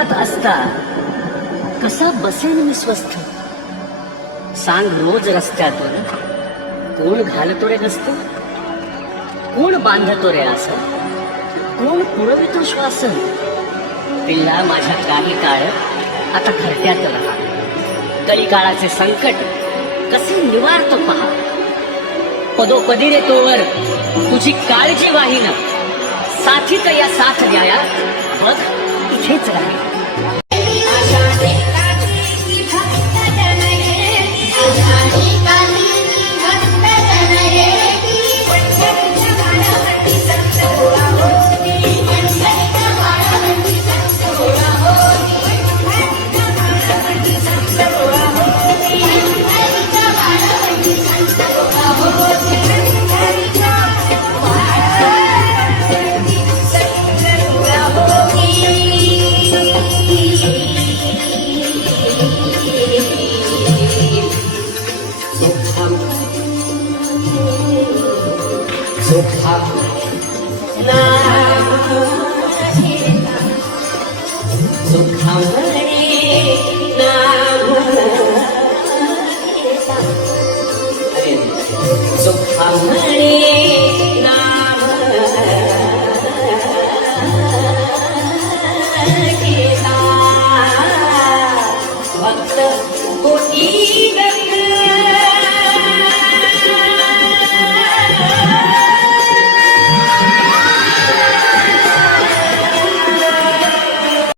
संकटात असता कसा बसेन मी स्वस्थ? सांग रोज रस्त्यातून कोण घालतो रे नसतं? कोण बांधतो रे असं? कोण पुरवितो श्वास? पिल्ला माझ्या काही काळ आता खरट्यात राहा. कळी काळाचे संकट कसे निवारतो पहा. पदोपदी रे तोवर तुझी काळजी वाहीन. साथीत या साथ द्याया बघ इथेच राहील. So